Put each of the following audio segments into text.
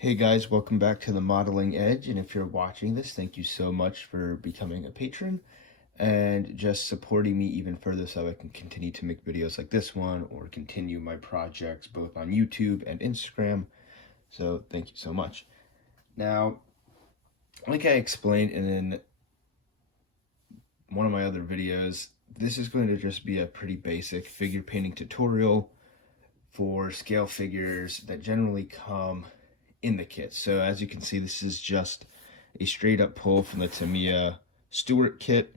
Hey guys, welcome back to the Modeling Edge, and if you're watching this, thank you so much for becoming a patron and just supporting me even further so I can continue to make videos like this one or continue my projects both on YouTube and Instagram. So thank you so much. Now, like I explained in one of my other videos, this is going to just be a pretty basic figure painting tutorial for scale figures that generally come in the kit. So as you can see, this is just a straight up pull from the Tamiya Stewart kit.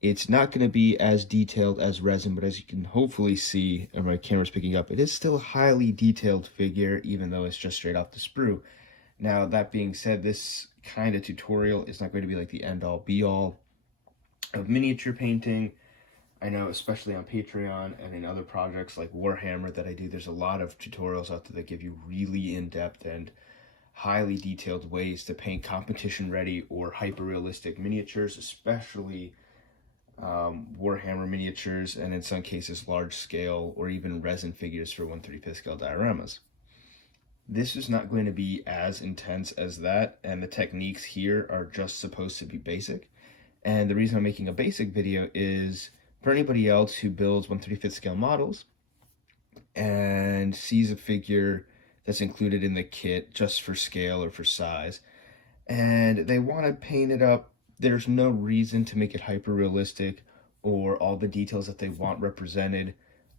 It's not going to be as detailed as resin, but as you can hopefully see, and my camera's picking up, it is still a highly detailed figure, even though it's just straight off the sprue. Now, that being said, this kind of tutorial is not going to be like the end-all be-all of miniature painting. I know, especially on Patreon and in other projects like Warhammer that I do, there's a lot of tutorials out there that give you really in-depth and highly detailed ways to paint competition-ready or hyper-realistic miniatures, especially Warhammer miniatures, and in some cases large-scale or even resin figures for 1/35 scale dioramas. This is not going to be as intense as that, and the techniques here are just supposed to be basic. And the reason I'm making a basic video is for anybody else who builds 1/35 scale models and sees a figure that's included in the kit just for scale or for size, and they want to paint it up. There's no reason to make it hyper realistic, or all the details that they want represented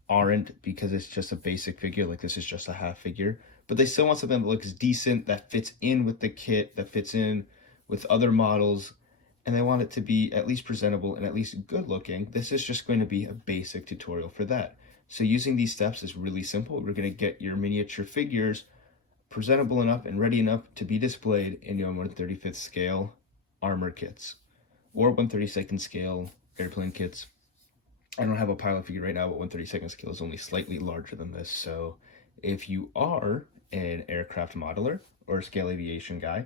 aren't, because it's just a basic figure. Like, this is just a half figure, but they still want something that looks decent, that fits in with the kit, that fits in with other models, and they want it to be at least presentable and at least good looking. This is just going to be a basic tutorial for that. So using these steps is really simple. We're going to get your miniature figures presentable enough and ready enough to be displayed in your 1/35 scale armor kits or 1/32 scale airplane kits. I don't have a pilot figure right now, but 1/32 scale is only slightly larger than this. So if you are an aircraft modeler or a scale aviation guy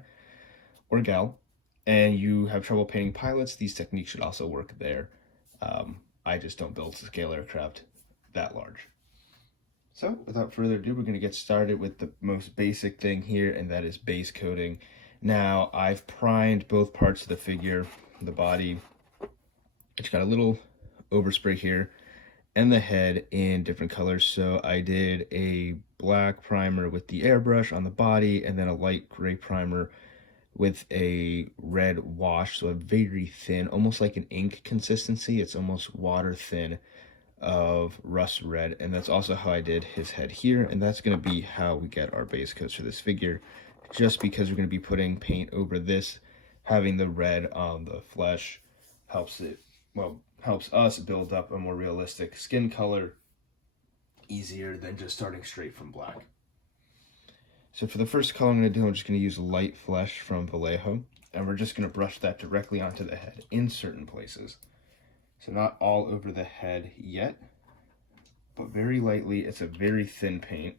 or gal, and you have trouble painting pilots, these techniques should also work there. I just don't build scale aircraft that large. So without further ado, we're going to get started with the most basic thing here, and that is base coating. Now, I've primed both parts of the figure, the body. It's got a little overspray here, and the head in different colors. So I did a black primer with the airbrush on the body, and then a light gray primer with a red wash, so a very thin, almost like an ink consistency. It's almost water thin of rust red, and that's also how I did his head here, and that's going to be how we get our base coats for this figure, just because we're going to be putting paint over this. Having the red on the flesh helps us build up a more realistic skin color easier than just starting straight from black. So for the first color I'm going to do, I'm just going to use light flesh from Vallejo, and we're just going to brush that directly onto the head in certain places. So not all over the head yet, but very lightly. It's a very thin paint,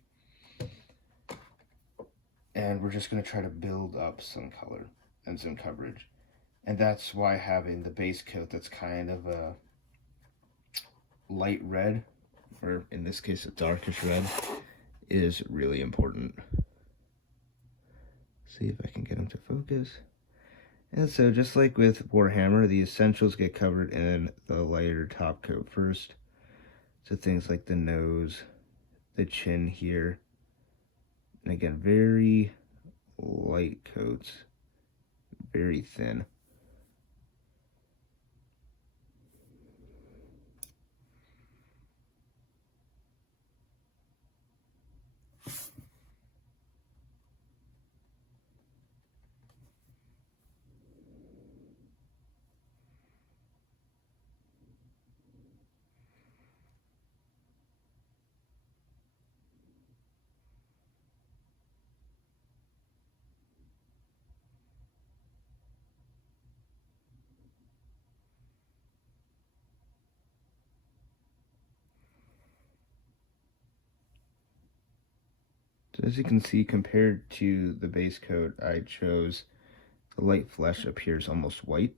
and we're just going to try to build up some color and some coverage. And that's why having the base coat that's kind of a light red, or in this case a darkish red, is really important. See if I can get them to focus. And so just like with Warhammer, the essentials get covered in the lighter top coat first. So things like the nose, the chin here. And again, very light coats, very thin. So as you can see, compared to the base coat, I chose the light flesh appears almost white.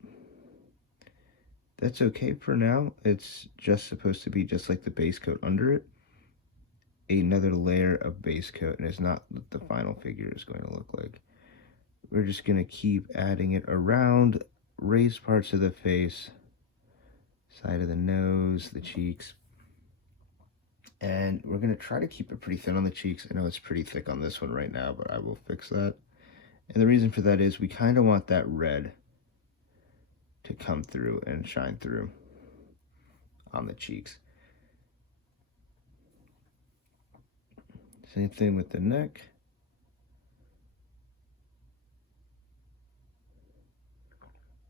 That's okay for now. It's just supposed to be just like the base coat under it. another layer of base coat, and it's not what the final figure is going to look like. We're just going to keep adding it around raised parts of the face, side of the nose, the cheeks. And we're going to try to keep it pretty thin on the cheeks. I know it's pretty thick on this one right now, but I will fix that. And the reason for that is we kind of want that red to come through and shine through on the cheeks. Same thing with the neck.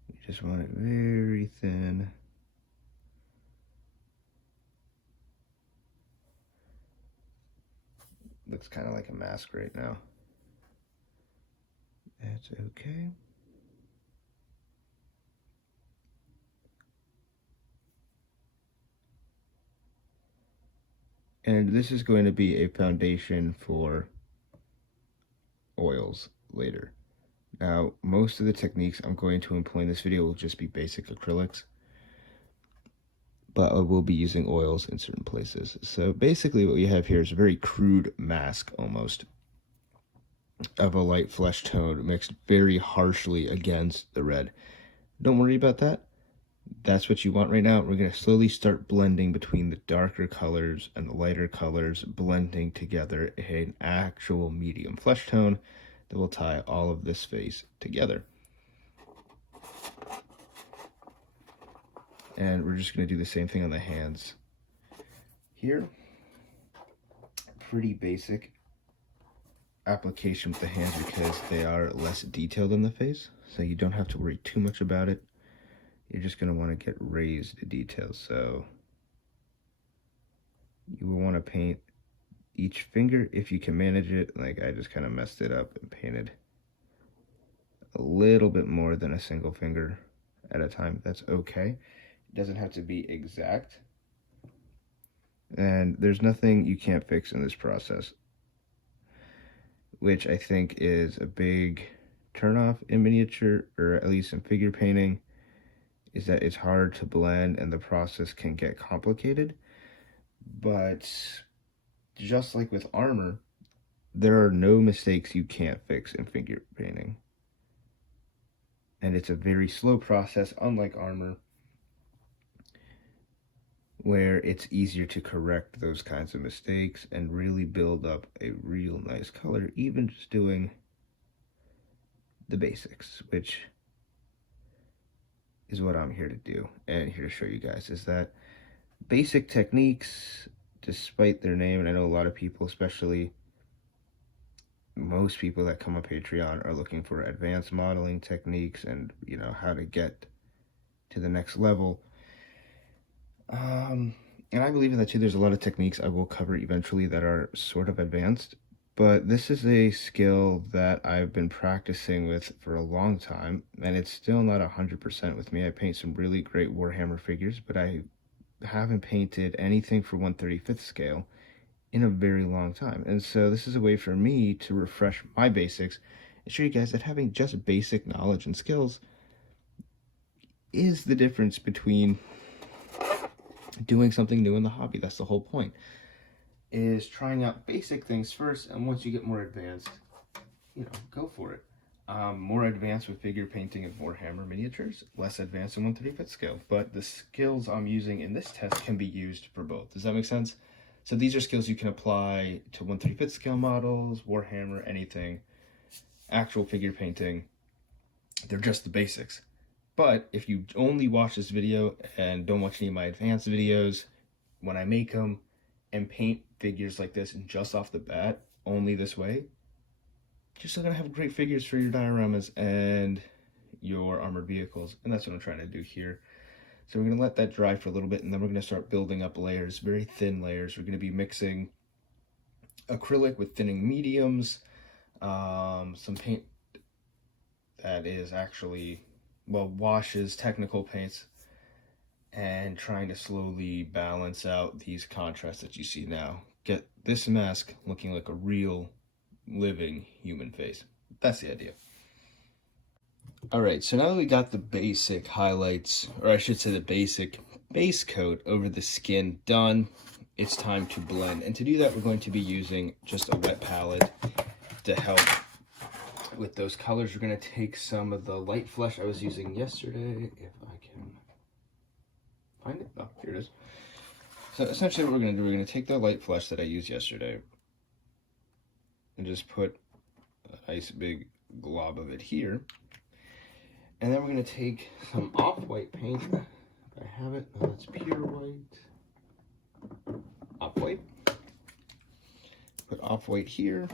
You just want it very thin. Looks kind of like a mask right now. That's okay. And this is going to be a foundation for oils later. Now, most of the techniques I'm going to employ in this video will just be basic acrylics, but I will be using oils in certain places. So basically what we have here is a very crude mask almost of a light flesh tone mixed very harshly against the red. Don't worry about that. That's what you want right now. We're going to slowly start blending between the darker colors and the lighter colors, blending together an actual medium flesh tone that will tie all of this face together. And we're just going to do the same thing on the hands here. Pretty basic application with the hands because they are less detailed than the face, so you don't have to worry too much about it. You're just going to want to get raised details. So you will want to paint each finger if you can manage it. Like I just kind of messed it up and painted a little bit more than a single finger at a time. That's okay. It doesn't have to be exact. And there's nothing you can't fix in this process, which I think is a big turnoff in miniature, or at least in figure painting, is that it's hard to blend and the process can get complicated. But just like with armor, there are no mistakes you can't fix in figure painting. And it's a very slow process, unlike armor, where it's easier to correct those kinds of mistakes and really build up a real nice color, even just doing the basics, which is what I'm here to do and here to show you guys, is that basic techniques, despite their name, and I know a lot of people, especially most people that come on Patreon, are looking for advanced modeling techniques and, you know, how to get to the next level. And I believe in that too. There's a lot of techniques I will cover eventually that are sort of advanced, but this is a skill that I've been practicing with for a long time, and it's still not 100% with me. I paint some really great Warhammer figures, but I haven't painted anything for 1/35th scale in a very long time. And so this is a way for me to refresh my basics and show you guys that having just basic knowledge and skills is the difference between doing something new in the hobby. That's the whole point, is trying out basic things first, and once you get more advanced, you know, go for it. More advanced with figure painting and Warhammer miniatures, less advanced in 1/35th scale, but the skills I'm using in this test can be used for both. Does that make sense? So these are skills you can apply to 1/35th scale models, Warhammer, anything, actual figure painting. They're just the basics. But if you only watch this video and don't watch any of my advanced videos, when I make them and paint figures like this and just off the bat, only this way, you're still going to have great figures for your dioramas and your armored vehicles. And that's what I'm trying to do here. So we're going to let that dry for a little bit, and then we're going to start building up layers, very thin layers. We're going to be mixing acrylic with thinning mediums, some paint that is actually, well, washes, technical paints, and trying to slowly balance out these contrasts that you see now. Get this mask looking like a real living human face. That's the idea. Alright, so now that we got the basic highlights, or I should say the basic base coat over the skin done, it's time to blend. And to do that, we're going to be using just a wet palette to help with those colors. We're going to take some of the light flesh I was using yesterday, if I can find it. Oh, here it is. So essentially what we're going to do, we're going to take the light flesh that I used yesterday and just put a nice big glob of it here. And then we're going to take some off-white paint. I have it. Oh, that's pure white. Off-white. Put off-white here.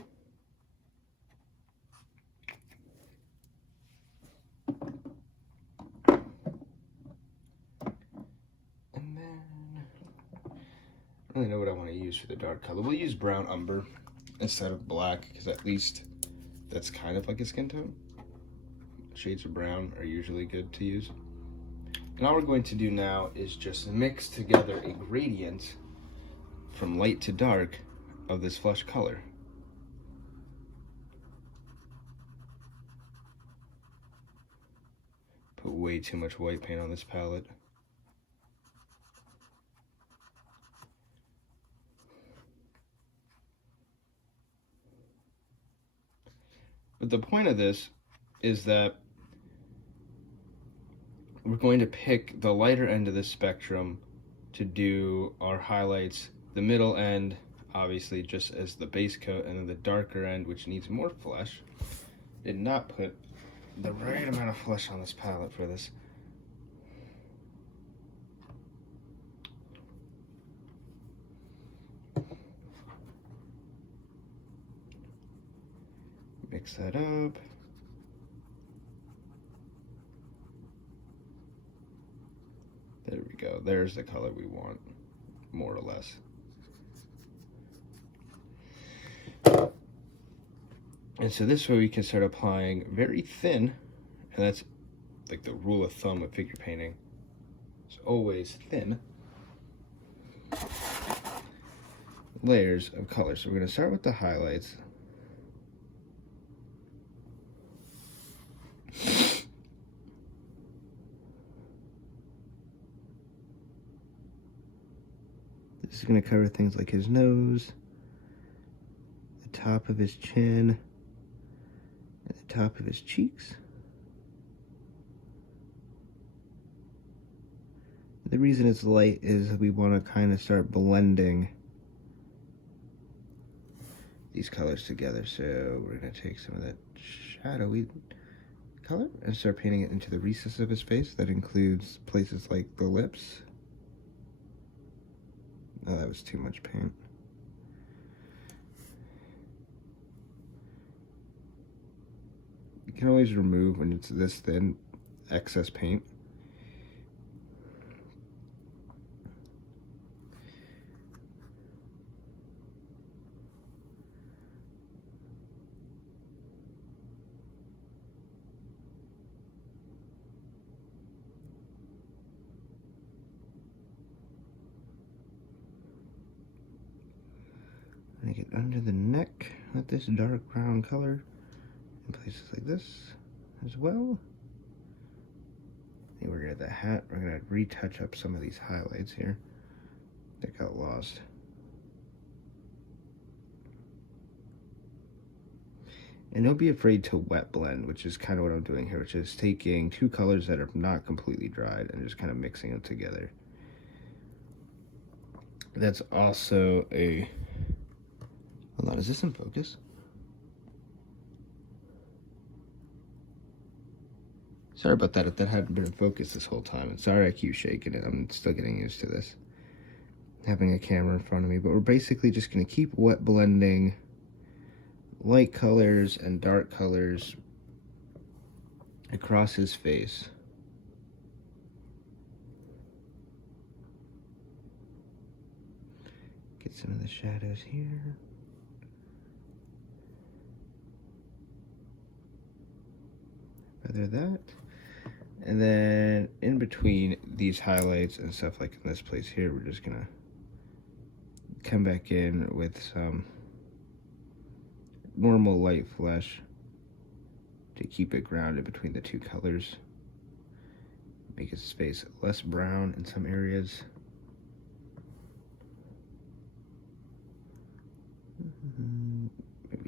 And then I don't really know what I want to use for the dark color. We'll use brown umber instead of black, because at least that's kind of like a skin tone. Shades of brown are usually good to use. And all we're going to do now is just mix together a gradient from light to dark of this flesh color. Put way too much white paint on this palette. But the point of this is that we're going to pick the lighter end of the spectrum to do our highlights, the middle end obviously just as the base coat, and then the darker end, which needs more flesh. Did not put the right amount of flesh on this palette for this. Mix that up. There we go. There's the color we want, more or less. And so this way we can start applying very thin, and that's like the rule of thumb with figure painting. It's always thin layers of color. So we're going to start with the highlights. This is going to cover things like his nose, the top of his chin, and the top of his cheeks. The reason it's light is we want to kind of start blending these colors together. So we're going to take some of that shadowy color and start painting it into the recesses of his face. That includes places like the lips. Oh, that was too much paint. You can always remove, when it's this thin, excess paint. I get under the neck with this dark brown color in places like this as well. And we're gonna the hat. We're gonna retouch up some of these highlights here that got lost. And don't be afraid to wet blend, which is kind of what I'm doing here, which is taking two colors that are not completely dried and just kind of mixing them together. That's also a... Hold on, is this in focus? Sorry about that if that hadn't been in focus this whole time. And sorry I keep shaking it. I'm still getting used to this, having a camera in front of me. But we're basically just going to keep wet blending light colors and dark colors across his face. Get some of the shadows here. Feather that. And then in between these highlights and stuff like in this place here, we're just gonna come back in with some normal light flesh to keep it grounded between the two colors. Make his face less brown in some areas.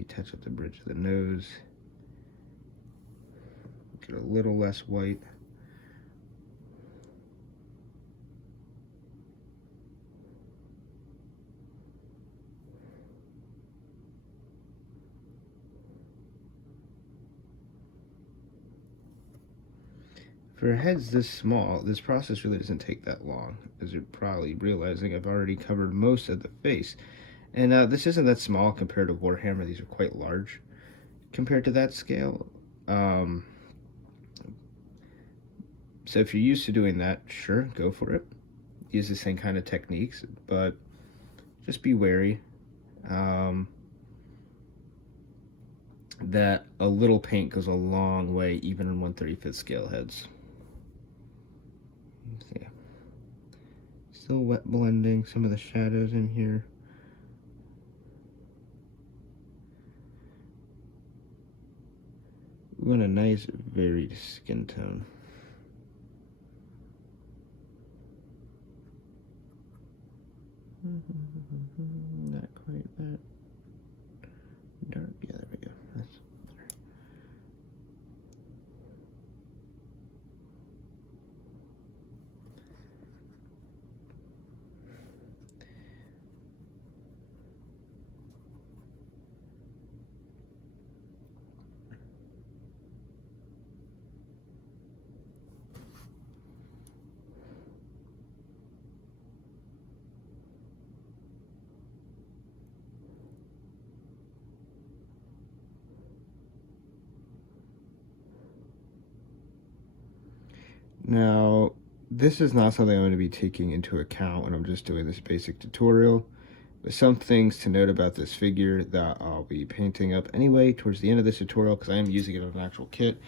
maybe touch up the bridge of the nose. Get a little less white. For heads this small, this process really doesn't take that long, as you're probably realizing I've already covered most of the face. And this isn't that small compared to Warhammer. These are quite large compared to that scale. So if you're used to doing that, sure, go for it. Use the same kind of techniques, but just be wary that a little paint goes a long way, even in 1/35th scale heads. Yeah. Still wet blending some of the shadows in here. We want a nice varied skin tone. Not quite that dark. Yeah, there we go. That's better. Now, this is not something I'm going to be taking into account when I'm just doing this basic tutorial. There's some things to note about this figure that I'll be painting up anyway towards the end of this tutorial, because I am using it as an actual kit.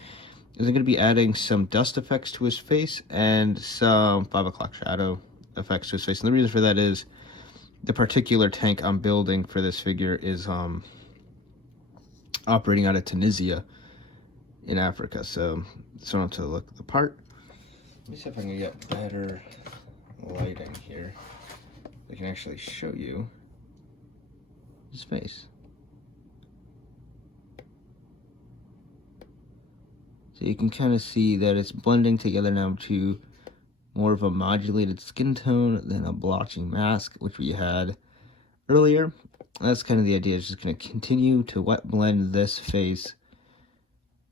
Is I'm going to be adding some dust effects to his face and some 5 o'clock shadow effects to his face. And the reason for that is the particular tank I'm building for this figure is operating out of Tunisia in Africa, so I don't have to look the part. Let me see if I can get better lighting here. I can actually show you his face. So you can kind of see that it's blending together now to more of a modulated skin tone than a blotching mask, which we had earlier. That's kind of the idea. It's just going to continue to wet blend this face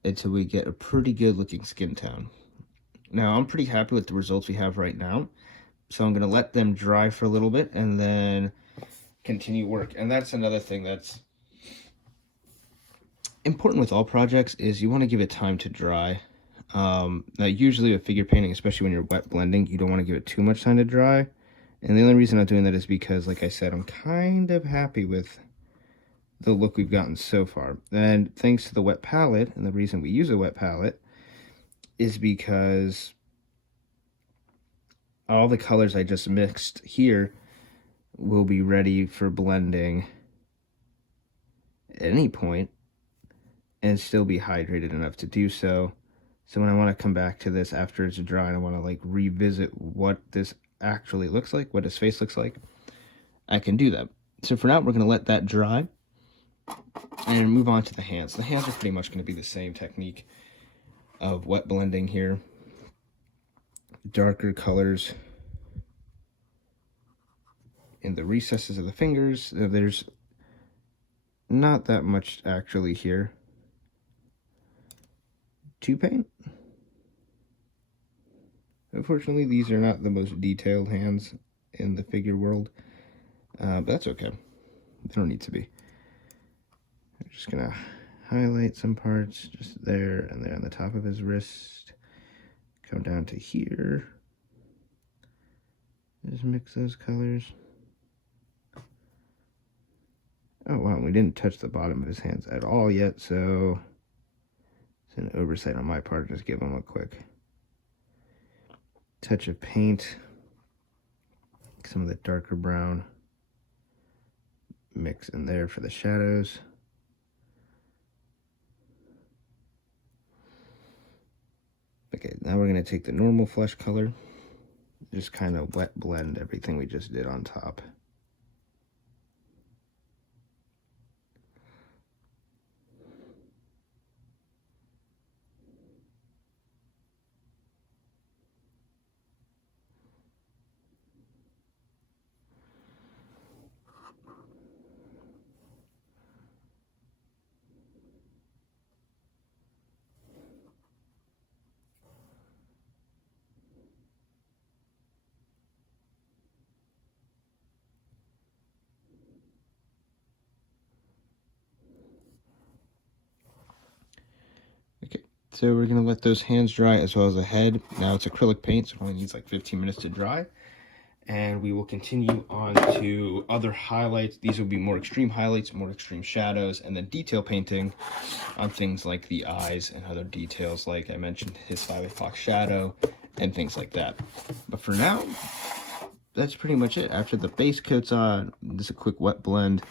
until we get a pretty good looking skin tone. Now, I'm pretty happy with the results we have right now, so I'm going to let them dry for a little bit and then continue work. And that's another thing that's important with all projects, is you want to give it time to dry. Now, usually with figure painting, especially when you're wet blending, you don't want to give it too much time to dry. And the only reason I'm doing that is because, like I said, I'm kind of happy with the look we've gotten so far. And thanks to the wet palette, and the reason we use a wet palette is because all the colors I just mixed here will be ready for blending at any point and still be hydrated enough to do so. So when I want to come back to this after it's dry and I want to like revisit what this actually looks like, what his face looks like, I can do that. So for now, we're going to let that dry and move on to the hands. The hands are pretty much going to be the same technique of wet blending here. Darker colors in the recesses of the fingers. There's not that much actually here to paint. Unfortunately, these are not the most detailed hands in the figure world, but that's okay. They don't need to be. I'm just gonna highlight some parts just there and there on the top of his wrist. Come down to here. Just mix those colors. Oh wow, we didn't touch the bottom of his hands at all yet, so it's an oversight on my part. Just give him a quick touch of paint. Some of the darker brown mix in there for the shadows. Okay, now we're going to take the normal flesh color, just kind of wet blend everything we just did on top. So we're going to let those hands dry as well as the head. Now it's acrylic paint, so it only needs like 15 minutes to dry. And we will continue on to other highlights. These will be more extreme highlights, more extreme shadows, and then detail painting on things like the eyes and other details, like I mentioned, his 5 o'clock shadow and things like that. But for now, that's pretty much it. After the base coat's on, just a quick wet blend.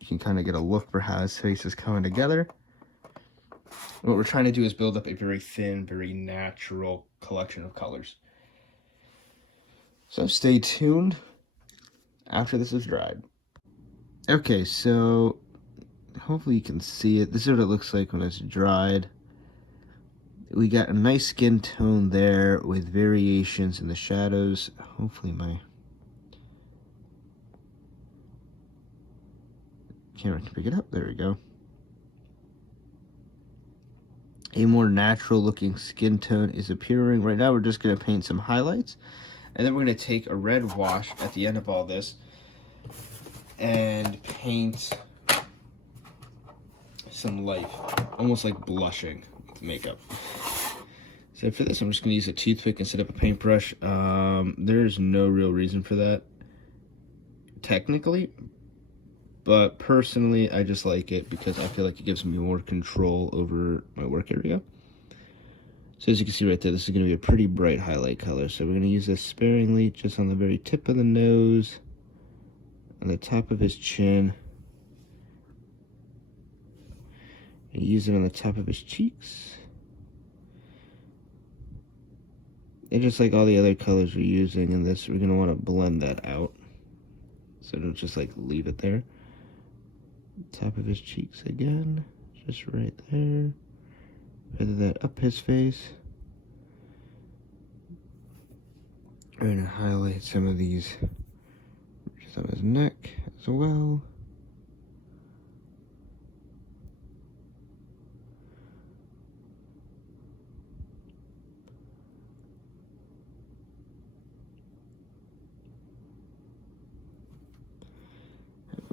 You can kind of get a look for how his face is coming together. What we're trying to do is build up a very thin, very natural collection of colors. So stay tuned after this is dried. Okay, so hopefully you can see it. This is what it looks like when it's dried. We got a nice skin tone there with variations in the shadows. Hopefully my camera can pick it up. There we go. A more natural looking skin tone is appearing. Right now we're just going to paint some highlights, and then we're going to take a red wash at the end of all this and paint some life, almost like blushing with makeup. So for this, I'm just going to use a toothpick instead of a paintbrush. There's no real reason for that, technically, but personally, I just like it because I feel like it gives me more control over my work area. So as you can see right there, this is going to be a pretty bright highlight color. So we're going to use this sparingly, just on the very tip of the nose, on the top of his chin, and use it on the top of his cheeks. And just like all the other colors we're using in this, we're going to want to blend that out. So don't just like leave it there. Top of his cheeks again, just right there. Feather that up his face. We're going to highlight some of these just on his neck as well.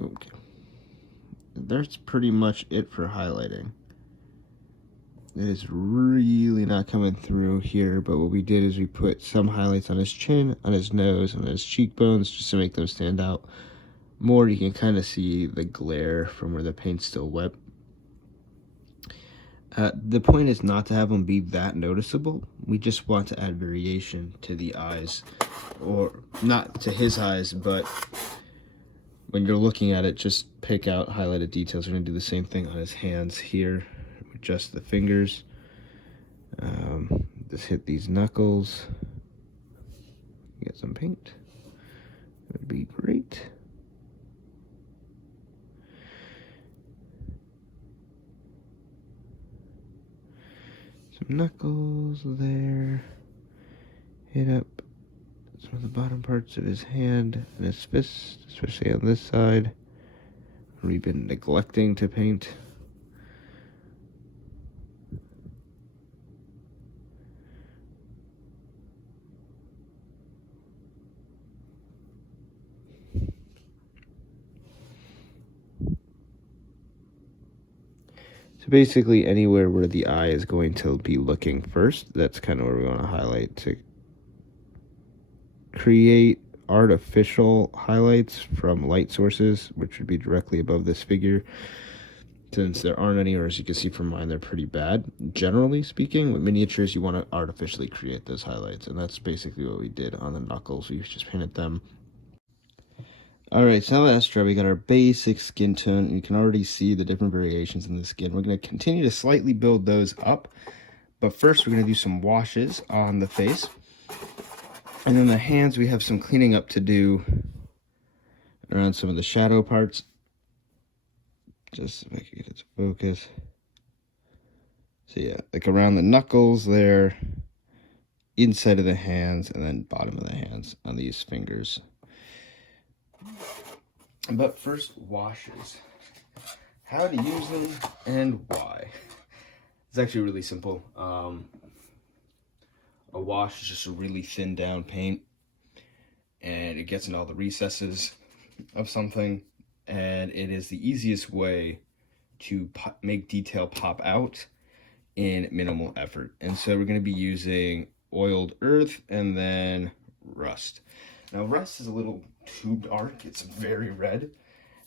Okay. That's pretty much it for highlighting. It is really not coming through here, but what we did is we put some highlights on his chin, on his nose, and on his cheekbones just to make them stand out more. You can kind of see the glare from where the paint's still wet. The point is not to have them be that noticeable. We just want to add variation to the eyes, or not to his eyes, but when you're looking at it, just pick out highlighted details. We're going to do the same thing on his hands here, with just the fingers. Just hit these knuckles. Get some paint. That would be great. Some knuckles there. Hit up some of the bottom parts of his hand and his fist, especially on this side. We've been neglecting to paint. So basically anywhere where the eye is going to be looking first, that's kind of where we want to highlight to create artificial highlights from light sources, which would be directly above this figure. Since there aren't any, or as you can see from mine, they're pretty bad. Generally speaking, with miniatures, you want to artificially create those highlights, and that's basically what we did on the knuckles. We just painted them. Alright, so now that's dry, we got our basic skin tone. You can already see the different variations in the skin. We're going to continue to slightly build those up, but first we're going to do some washes on the face. And then the hands, we have some cleaning up to do around some of the shadow parts. Just if I can get it to focus. So yeah, like around the knuckles there, inside of the hands, and then bottom of the hands on these fingers. But first, washes. How to use them and why. It's actually really simple. A wash is just a really thin down paint, and it gets in all the recesses of something, and it is the easiest way to make detail pop out in minimal effort. And so we're going to be using oiled earth and then rust. Now rust is a little too dark, it's very red,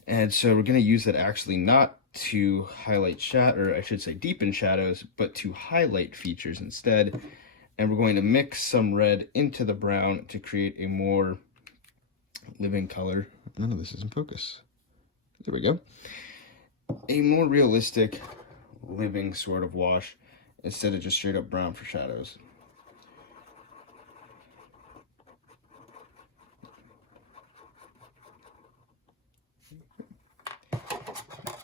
and so we're going to use that actually not to highlight shadow, or I should say deepen shadows, but to highlight features instead. And we're going to mix some red into the brown to create a more living color. None of this is in focus. There we go. A more realistic living sort of wash instead of just straight up brown for shadows.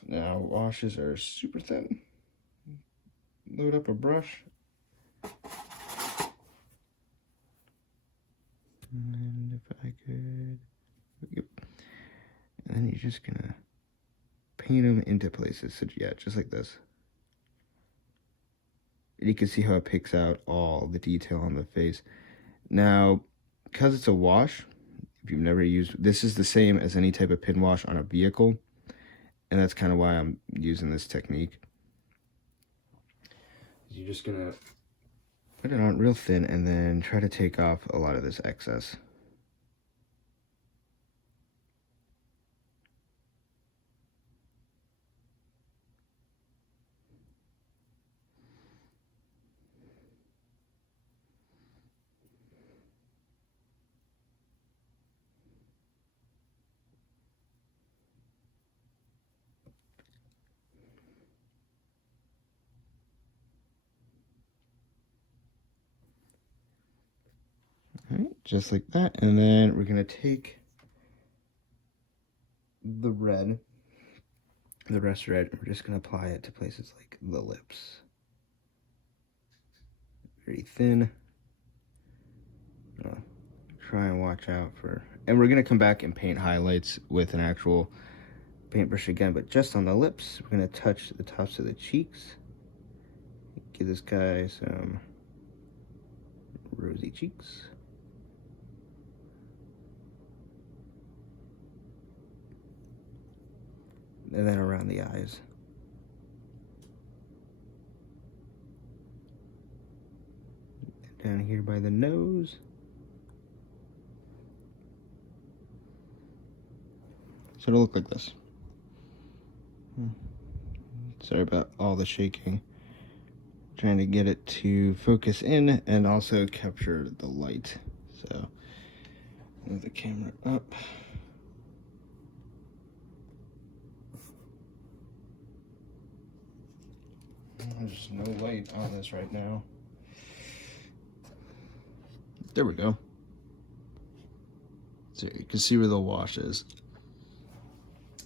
Now washes are super thin. Load up a brush. And if I could, yep. And then you're just gonna paint them into places. So yeah, just like this. And you can see how it picks out all the detail on the face. Now, because it's a wash, if you've never used, this is the same as any type of pin wash on a vehicle. And that's kind of why I'm using this technique. You're just gonna put it on real thin and then try to take off a lot of this excess. All right, just like that. And then we're gonna take the red, the rest red, and we're just gonna apply it to places like the lips. Very thin. Try and watch out for, and we're gonna come back and paint highlights with an actual paintbrush again, but just on the lips. We're gonna touch the tops of the cheeks. Give this guy some rosy cheeks. And then around the eyes. Down here by the nose. So it'll look like this. Sorry about all the shaking. Trying to get it to focus in and also capture the light. So move the camera up. There's no light on this right now. There we go. So you can see where the wash is.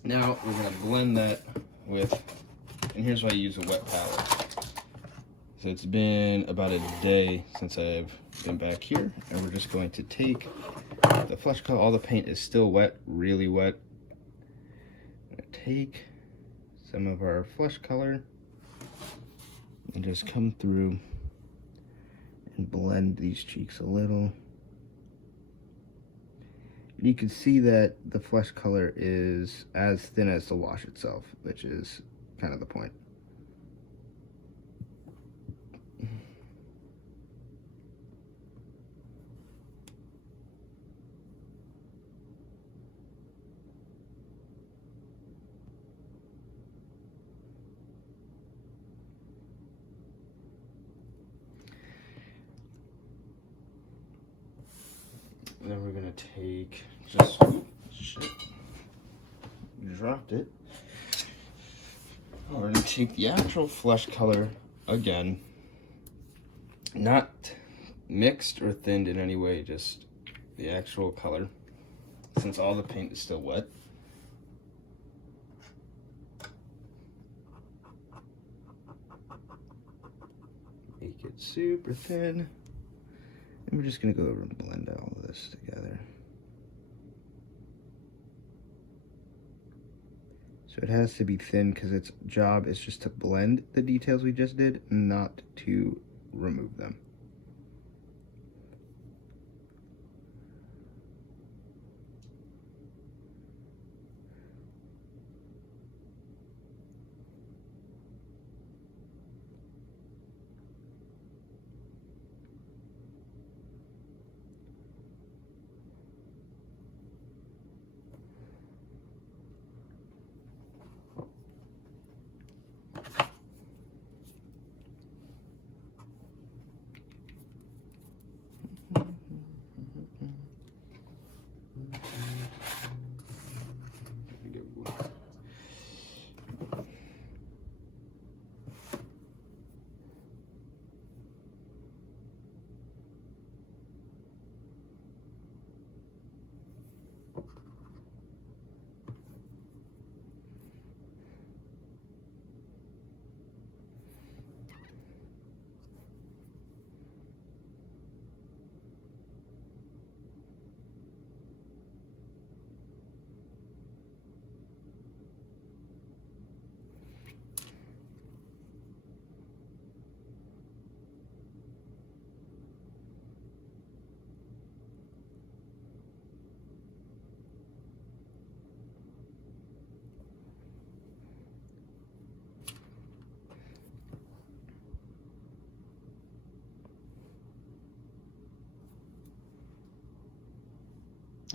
Now we're gonna blend that with, and here's why I use a wet palette. So it's been about a day since I've been back here, and we're just going to take the flesh color. All the paint is still wet, really wet. I'm gonna take some of our flesh color and just come through and blend these cheeks a little. You can see that the flesh color is as thin as the wash itself, which is kind of the point. And then we're gonna take just, shit, dropped it. We're gonna take the actual flesh color again, not mixed or thinned in any way, just the actual color, since all the paint is still wet. Make it super thin. And we're just gonna go over and blend all of this together. So it has to be thin because its job is just to blend the details we just did, not to remove them.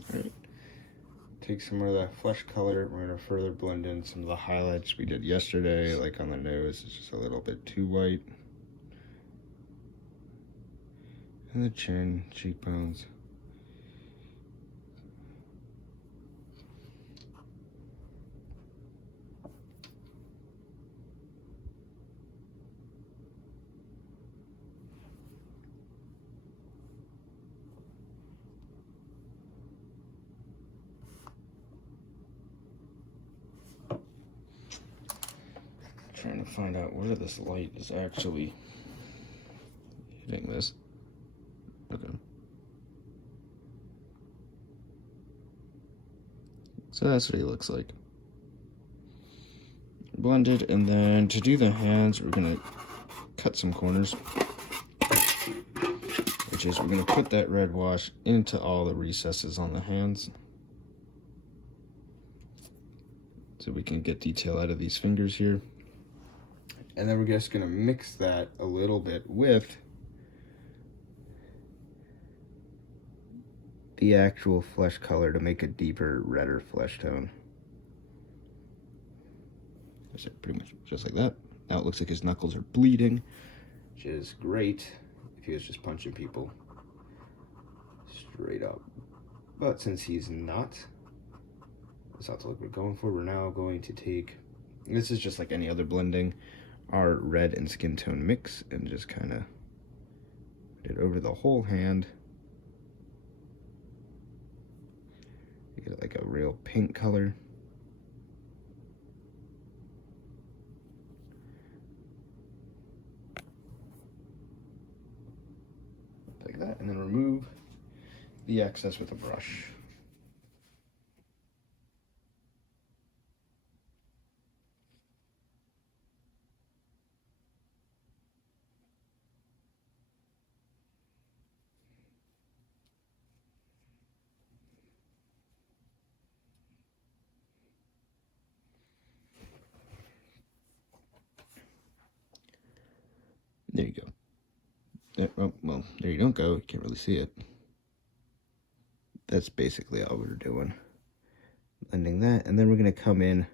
Alright, take some more of that flesh color. We're going to further blend in some of the highlights we did yesterday, like on the nose. It's just a little bit too white. And the chin, cheekbones. Trying to find out where this light is actually hitting this. Okay. So that's what he looks like. Blended, and then to do the hands, we're gonna cut some corners. Which is, we're gonna put that red wash into all the recesses on the hands. So we can get detail out of these fingers here. And then we're just gonna mix that a little bit with the actual flesh color to make a deeper, redder flesh tone. That's it, pretty much just like that. Now it looks like his knuckles are bleeding, which is great if he was just punching people straight up. But since he's not, that's not the look we're going for. We're now going to take, this is just like any other blending, our red and skin tone mix, and just kind of put it over the whole hand. You get like a real pink color. Like that, and then remove the excess with a brush. There you go. Oh, well, there you don't go. You can't really see it. That's basically all we're doing. Blending that, and then we're going to come in,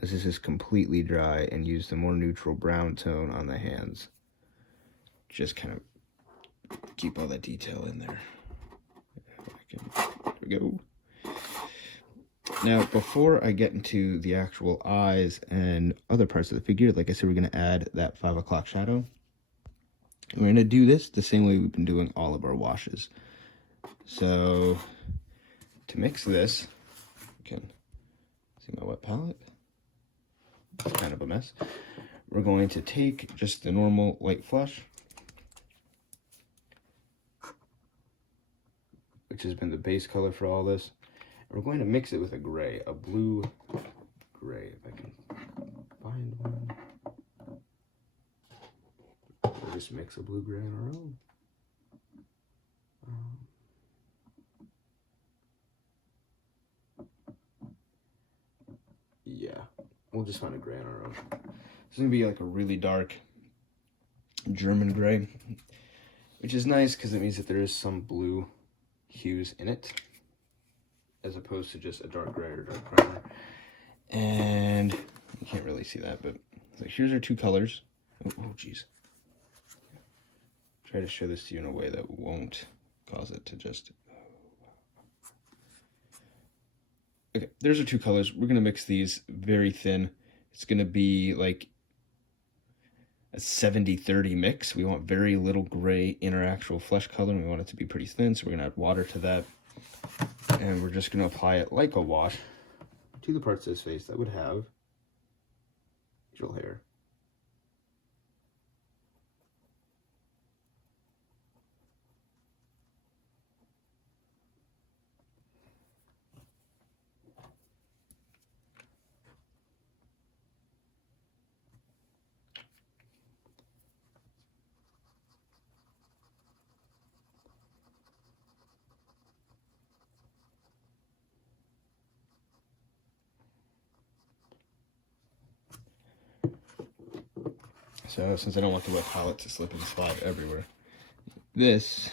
this is just completely dry, and use the more neutral brown tone on the hands. Just kind of keep all that detail in there. There we go. Now, before I get into the actual eyes and other parts of the figure, like I said, we're going to add that 5 o'clock shadow. We're going to do this the same way we've been doing all of our washes. So, to mix this, you can see my wet palette. It's kind of a mess. We're going to take just the normal light flush, which has been the base color for all this. We're going to mix it with a gray, a blue gray, if I can find one. We'll just mix a blue gray on our own. Yeah, we'll just find a gray on our own. It's gonna be like a really dark German gray, which is nice because it means that there is some blue hues in it, as opposed to just a dark gray or dark brown. And you can't really see that, but So here's our two colors. Oh, geez. Try to show this to you in a way that won't cause it to just... Okay, there's our two colors. We're going to mix these very thin. It's going to be like a 70-30 mix. We want very little gray inner actual flesh color, and we want it to be pretty thin, so we're going to add water to that. And we're just going to apply it like a wash to the parts of his face that would have facial hair. So since I don't want the wet palette to slip and slide everywhere, this,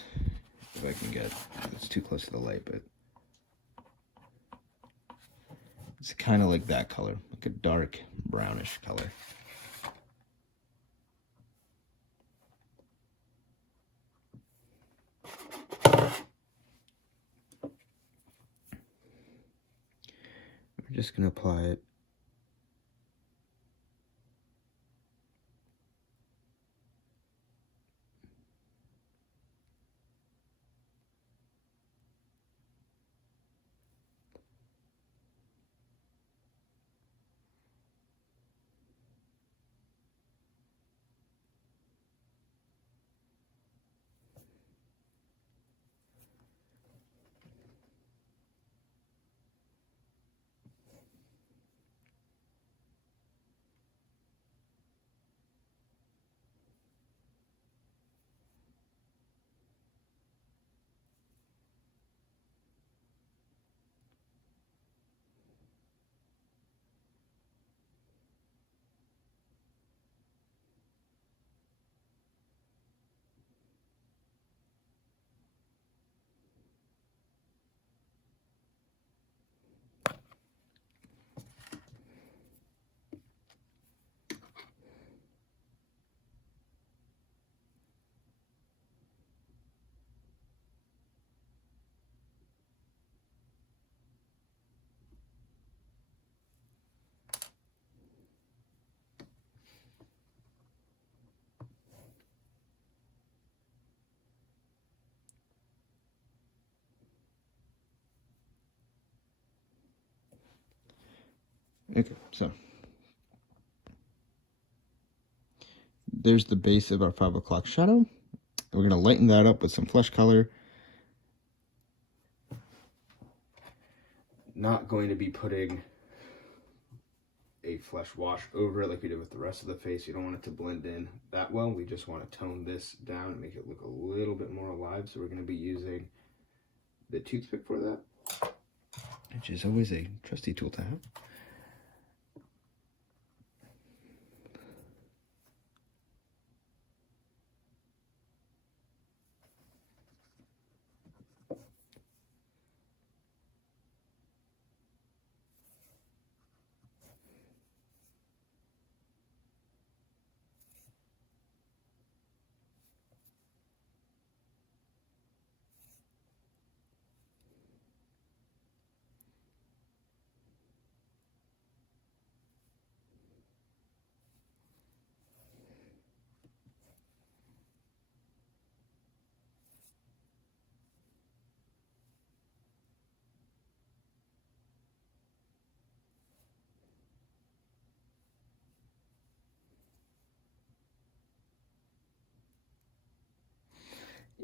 if I can get, it's too close to the light, but it's kind of like that color, like a dark brownish color. We're just going to apply it Okay, so there's the base of our 5 o'clock shadow. We're going to lighten that up with some flesh color. Not going to be putting a flesh wash over it like we did with the rest of the face. You don't want it to blend in that well. We just want to tone this down and make it look a little bit more alive. So we're going to be using the toothpick for that, which is always a trusty tool to have.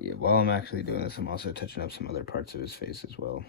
Yeah, while I'm actually doing this, I'm also touching up some other parts of his face as well.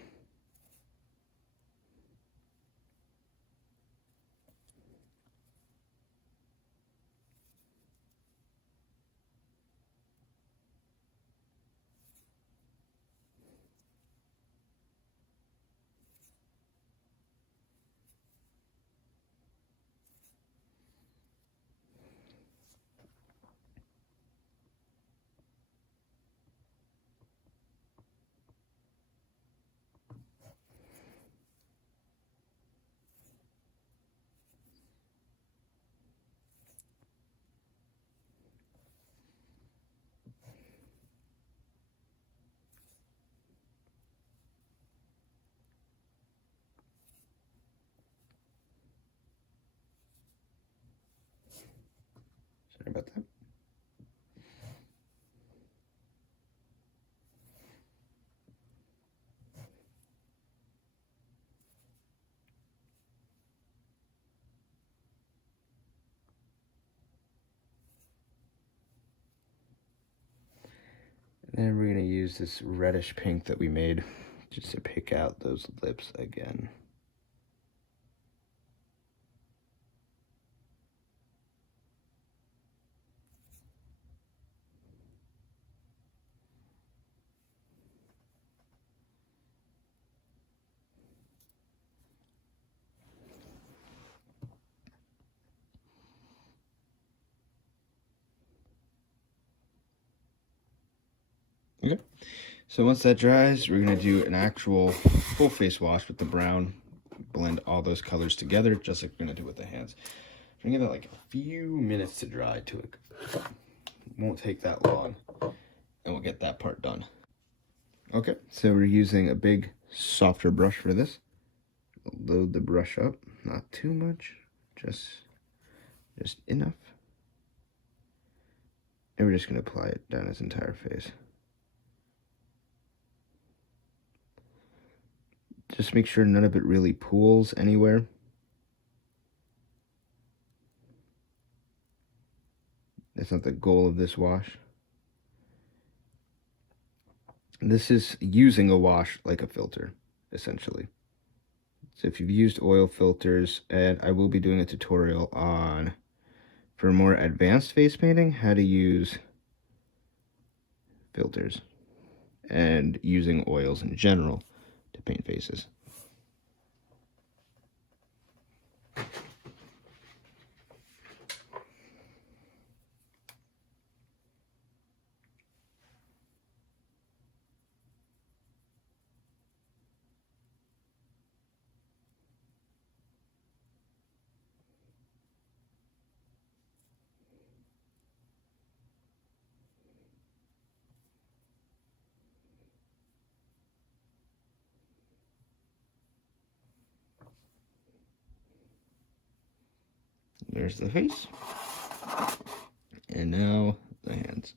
then we're going to use this reddish pink that we made just to pick out those lips again. Okay, so once that dries, we're going to do an actual full face wash with the brown. Blend all those colors together, just like we're going to do with the hands. We're going to give it like a few minutes to dry to it. Won't take that long, and we'll get that part done. Okay, so we're using a big, softer brush for this. Load the brush up, not too much, just enough. And we're just going to apply it down his entire face. Just make sure none of it really pools anywhere. That's not the goal of this wash. This is using a wash like a filter, essentially. So if you've used oil filters, and I will be doing a tutorial on, for more advanced face painting, how to use filters and using oils in general to paint faces. There's the face. And now the hands.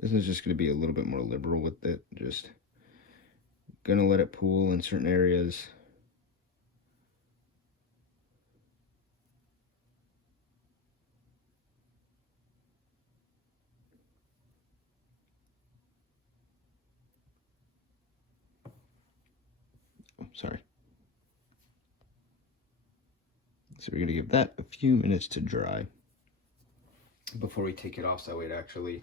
This is just going to be a little bit more liberal with it. Just going to let it pool in certain areas. Oh, sorry. So we're going to give that a few minutes to dry before we take it off, so that way it actually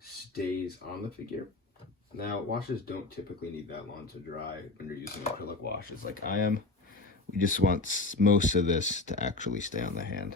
stays on the figure. Now, washes don't typically need that long to dry when you're using acrylic washes like I am. We just want most of this to actually stay on the hand.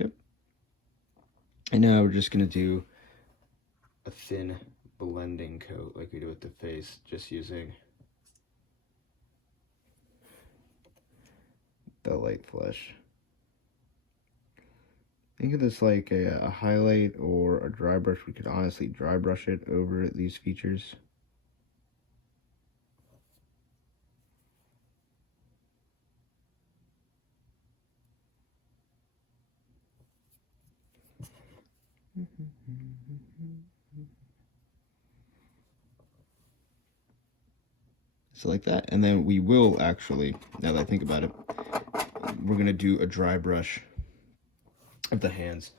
Okay. And now we're just going to do a thin blending coat like we do with the face, just using the light flush. Think of this like a highlight or a dry brush. We could honestly dry brush it over these features. So like that, and then we will actually, now that I think about it, we're gonna do a dry brush of the hands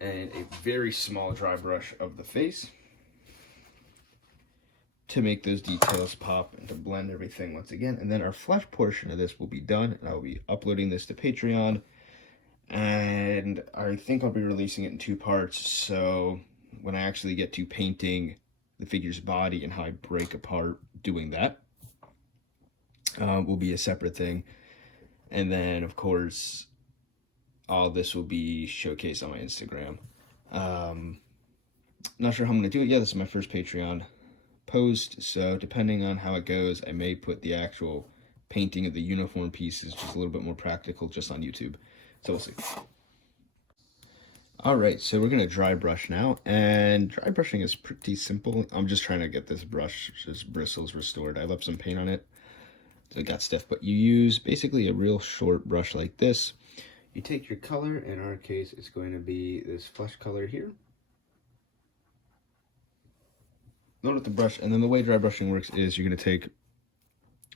and a very small dry brush of the face to make those details pop and to blend everything once again. And then our flesh portion of this will be done, and I'll be uploading this to Patreon, and I think I'll be releasing it in 2 parts. So when I actually get to painting the figure's body and how I break apart doing that, will be a separate thing. And then of course all this will be showcased on my Instagram. Not sure how I'm going to do it yet. This is my first Patreon post, so depending on how it goes, I may put the actual painting of the uniform pieces just a little bit more practical just on YouTube. So we'll see. All right, so we're gonna dry brush now, and dry brushing is pretty simple. I'm just trying to get this bristles restored. I left some paint on it, so it got stiff, but you use basically a real short brush like this. You take your color, in our case, it's going to be this flesh color here. Load up the brush, and then the way dry brushing works is you're gonna take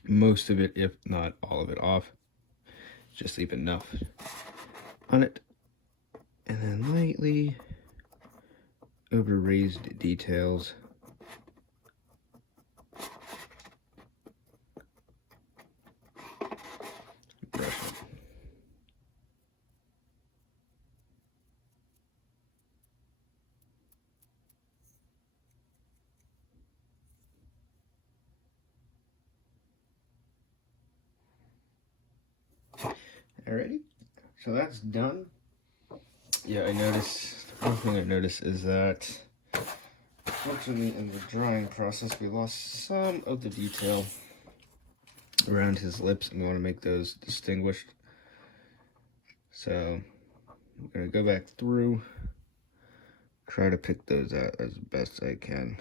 most of it, if not all of it, off. Just leave enough on it. And then lightly over raised details. Brush it. Alrighty, so that's done. Yeah, the one thing I noticed is that, fortunately, in the drying process, we lost some of the detail around his lips, and we want to make those distinguished. So, I'm going to go back through, try to pick those out as best I can.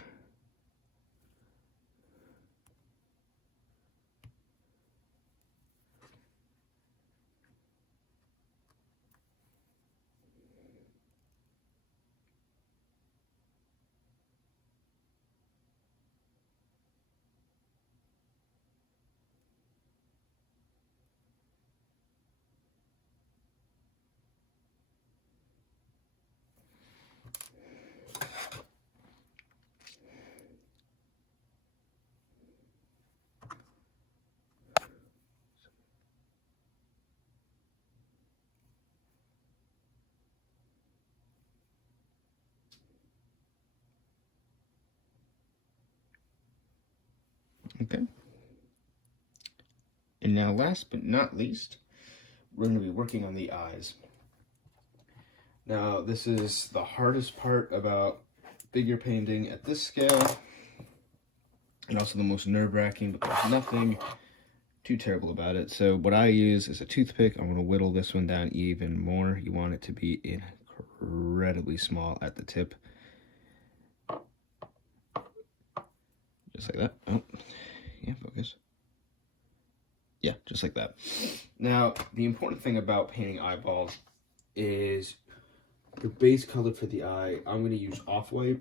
Okay. And now, last but not least, we're going to be working on the eyes. Now, this is the hardest part about figure painting at this scale, and also the most nerve-wracking, but there's nothing too terrible about it. So what I use is a toothpick. I'm going to whittle this one down even more. You want it to be incredibly small at the tip. Just like that. Oh, yeah, focus. Yeah, just like that. Now, the important thing about painting eyeballs is the base color for the eye. I'm going to use off-white,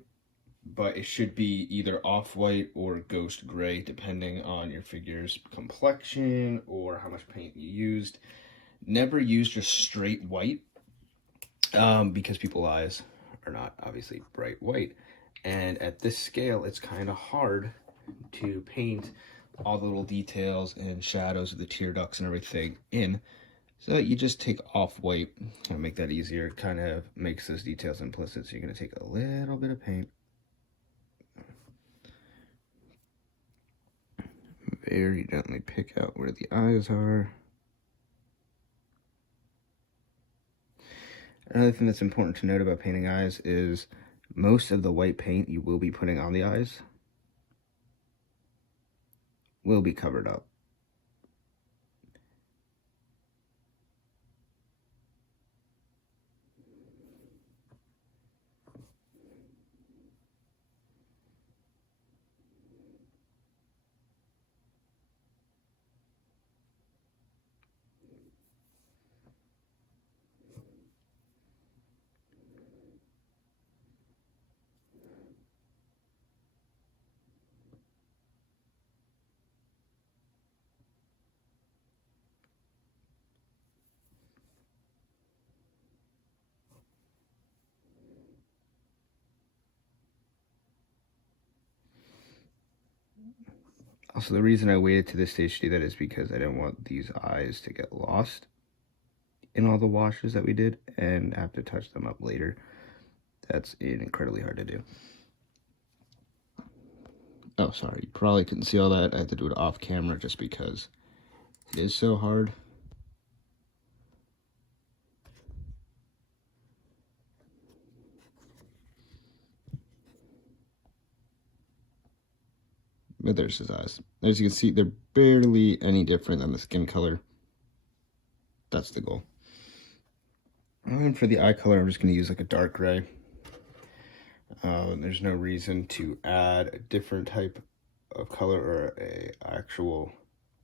but it should be either off-white or ghost gray, depending on your figure's complexion or how much paint you used. Never use just straight white, because people's eyes are not obviously bright white. And at this scale, it's kind of hard to paint all the little details and shadows of the tear ducts and everything in. So you just take off-white and make that easier. It kind of makes those details implicit. So you're going to take a little bit of paint. Very gently pick out where the eyes are. Another thing that's important to note about painting eyes is most of the white paint you will be putting on the eyes will be covered up. Also, the reason I waited to this stage to do that is because I didn't want these eyes to get lost in all the washes that we did and have to touch them up later. That's incredibly hard to do. Oh, sorry, you probably couldn't see all that. I had to do it off camera just because it is so hard. But there's his eyes. As you can see, they're barely any different than the skin color. That's the goal. And for the eye color, I'm just going to use like a dark gray. There's no reason to add a different type of color or a actual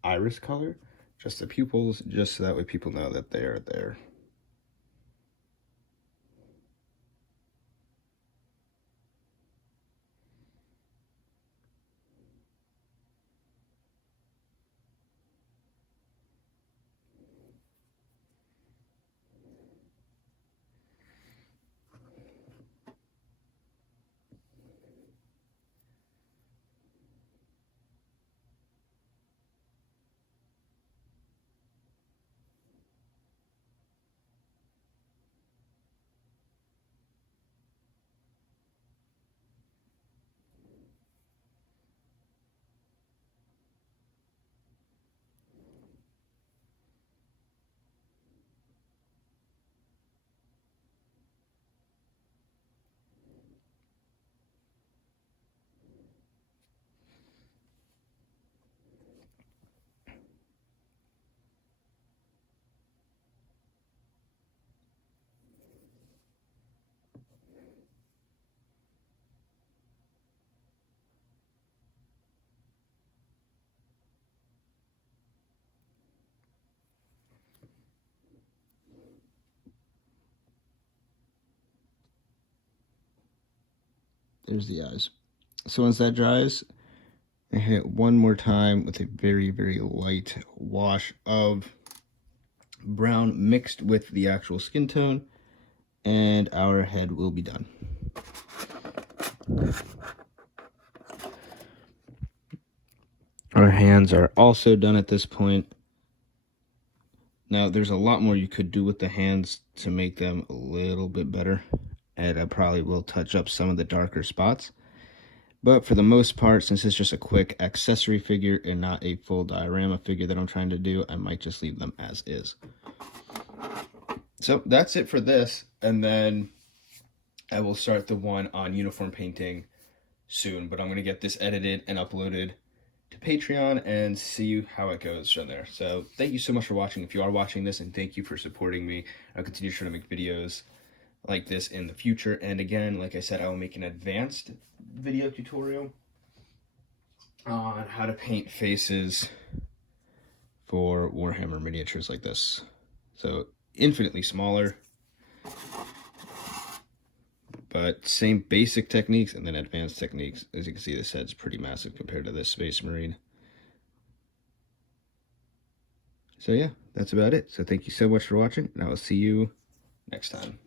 iris color. Just the pupils, just so that way people know that they are there. There's the eyes. So once that dries, I hit it one more time with a very, very light wash of brown mixed with the actual skin tone, and our head will be done. Our hands are also done at this point. Now, there's a lot more you could do with the hands to make them a little bit better, and I probably will touch up some of the darker spots. But for the most part, since it's just a quick accessory figure and not a full diorama figure that I'm trying to do, I might just leave them as is. So that's it for this, and then I will start the one on uniform painting soon, but I'm going to get this edited and uploaded to Patreon and see how it goes from there. So thank you so much for watching if you are watching this, and thank you for supporting me. I'll continue to try to make videos like this in the future, and again, like I said, I will make an advanced video tutorial on how to paint faces for Warhammer miniatures like this. So infinitely smaller, but same basic techniques and then advanced techniques. As you can see, this head's pretty massive compared to this Space Marine. So yeah, that's about it. So thank you so much for watching, and I will see you next time.